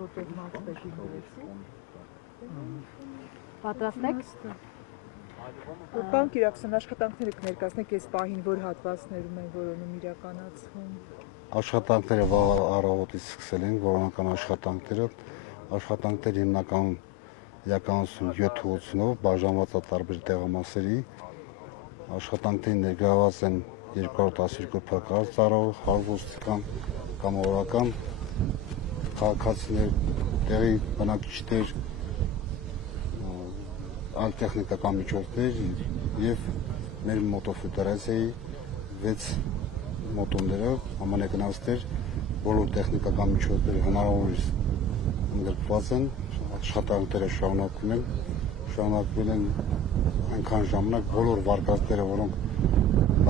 որտեղ մարտպետի գորեցի։ Պատրաստ եք։ Պարոն Կիրակոսյան, աշխատանքները կներկայացնեք այս պահին, որ հատվածներում են որոնում իրականացվում։ Աշխատանքները առավոտից սկսել են, որոնական աշխատանքները հիմնականում իրականացում 7 ուղղությունով, բաժանված է տարբեր տեղամասերի։ Աշխատանքների ներգրաված են 212 փրկարար ծառայող, 100 ոստիկան կամ օրական քաղաքացիներ, տեղի բնակիչներ, այլ տեխնիկական միջոցներ եւ մեր մոտոֆեդերացիայի 6 մոտոներով համանեգնացներ բոլոր տեխնիկական միջոցները հնարավորինս ընդգրկված են, աշխատանքները շարունակվել են այնքան ժամանակ բոլոր վարկածները, որոնք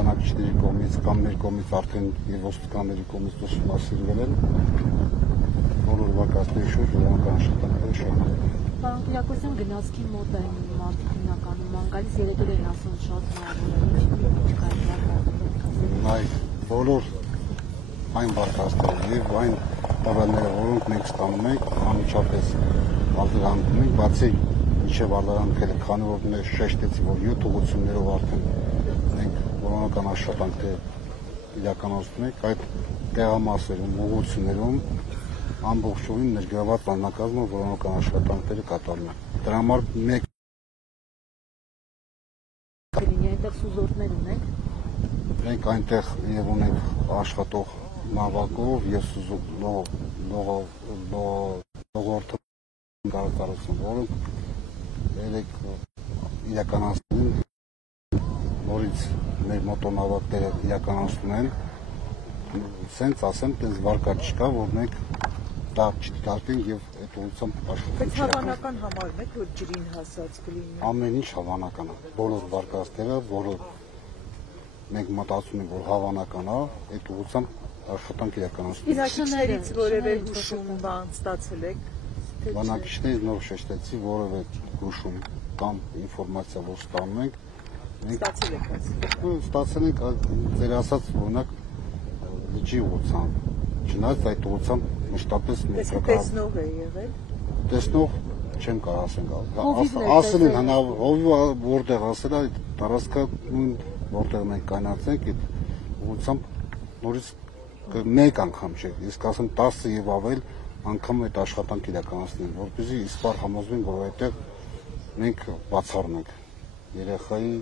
բնակիչների կողմից կամ մեր կողմից արդեն եւ ոստիկանների կողմից ուսումնասիրվել են, բոլոր վարկածների շուրջ որոնական աշխատանքները շարունակվել են։ Պարոն Կիրակոսյան, գնացքի մոտ են մարդիկ հիմնականում անգալից երեքեր են ասում շատ նայ բոլոր այն վարկածները եւ այն տվյալները, որոնք մենք ստանում ենք, անմիջապես ալտերանում ենք, բացի մինչև ալտերանքերը, քանի որ մենք շեշտեցի, որ 7 ուղղություններով արդեն մենք որոնական աշխատանքներ իրականացնում ենք, այդ տեղամասերում, ուղղություններում ամբողջովին ներգրաված աննակազմը որոնական աշխատանքները կատարում են։ Դրա համար մեկ այնտեղ սուզորդներ ունենք։ Մենք այնտեղ եւ ունենք աշխատող նավակով եւ լողորթ կառուցում, որոնք երեք իրականացնում նորից մեր մոտոնավակները իրականացնում են, սենց ասեմ, տենց վարկա չկա, որ մենք դա չդիտարկենք եւ այդ ուղղությամբ աշխատենք։ Բայց հավանական համարում եք, որ ջրին հասած կլինի։ Ամեն ինչ հավանական է, բոլոր վարկածները, որը մենք մտածում ենք, որ հավանական է, այդ ուղղությամբ աշխատանք իրականացնում։ Բնակիչներից որևէ հուշում բան ստացել եք։ Բնակիչներից նոր շեշտեցի, որևէ հուշում կամ ինֆորմացիա, որ ստանում ենք, Ստացել եք այս։ ստացել ենք ձեր ասած օրինակ լճի ուղղությամբ, չնայած այդ ուղղությամբ մշտապես տեսնող է եղել։ Տեսնող չեմ կարող ասել են հովիվը որտեղ ասել այդ տարածքը որտեղ մենք կայնացենք այդ ուղղությամբ նորից մեկ անգամ չէ, իսկ ասեմ 10 եւ ավել անգամ այդ աշխատանք իրականացնենք, որպեսզի իսպար համոզվենք, որ այդտեղ մենք բացառնենք երեխայի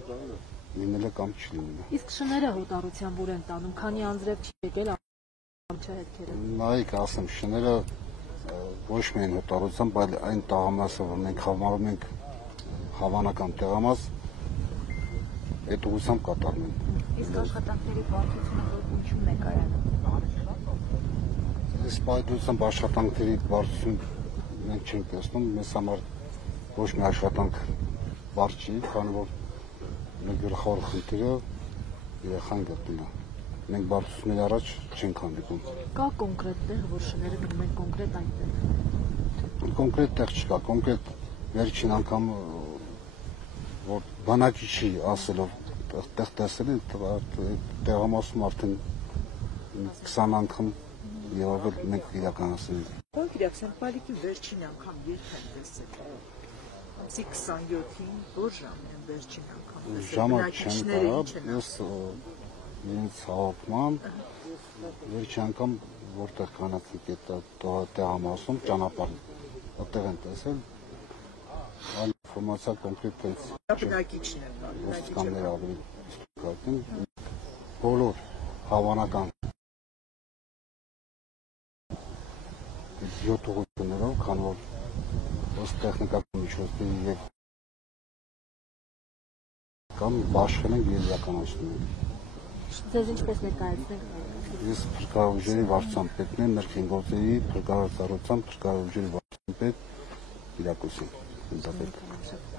լինելը կամ չլինելը։ Իսկ շները հոտառությամբ ուր են տանում, քանի անձրև չի եկել հետքերը։ Նայեք, ասեմ, շները ոչ միայն հոտառությամբ, այլ այն տաղամասը, որ մենք համարում ենք հավանական տեղամաս, այդ ուղղությամբ կատարում են։ Իսկ աշխատանքների բարդությունը ինչու՞մ է կայանում։ Այս պայթությամբ աշխատանքների բարդություն մենք չենք տեսնում, մեզ համար ոչ մի աշխատանք բարդ չի, քանի որ մեր գլխավոր խնդիրը երեխան գտնելն է։ Մենք բարդությունների առաջ չենք հանդիպում։ Կա կոնկրետ տեղ, որ շները գնում են կոնկրետ այնտեղ։ Կոնկրետ տեղ չկա, կոնկրետ վերջին անգամ որ բնակիչի ասելով տեղ տեսել են, տեղամասում արդեն 20 անգամ եւ ավել մենք իրականացնում ենք։ Պարոն Կիրակոսյան, Պալիկի վերջին անգամ երբ են տեսել։ Ամսի 27-ին որ ժամ են վերջին անգամ տեսել։ Ժամը չեմ կարող, ես ինձ հավատմամբ վերջի անգամ որտեղ կանացիկ այդ տեղամասում ճանապարհ այդտեղ են տեսել այլ ինֆորմացիա կոնկրետ տենց բնակիչներ ոստիկաններ ավելի ստուգարդեն բոլոր հավանական 7 ուղղություններով, քանի որ ըստ տեխնիկական միջոցների եւ կամ բաշխել ենք եւ իրականացնում ենք։ Ձեզ ինչպես ներկայացնենք։ Ես փրկարարուժերի վարչության պետն եմ, ներքին գործերի փրկարարության փրկարարուժերի վարչության պետ Կիրակոսյան։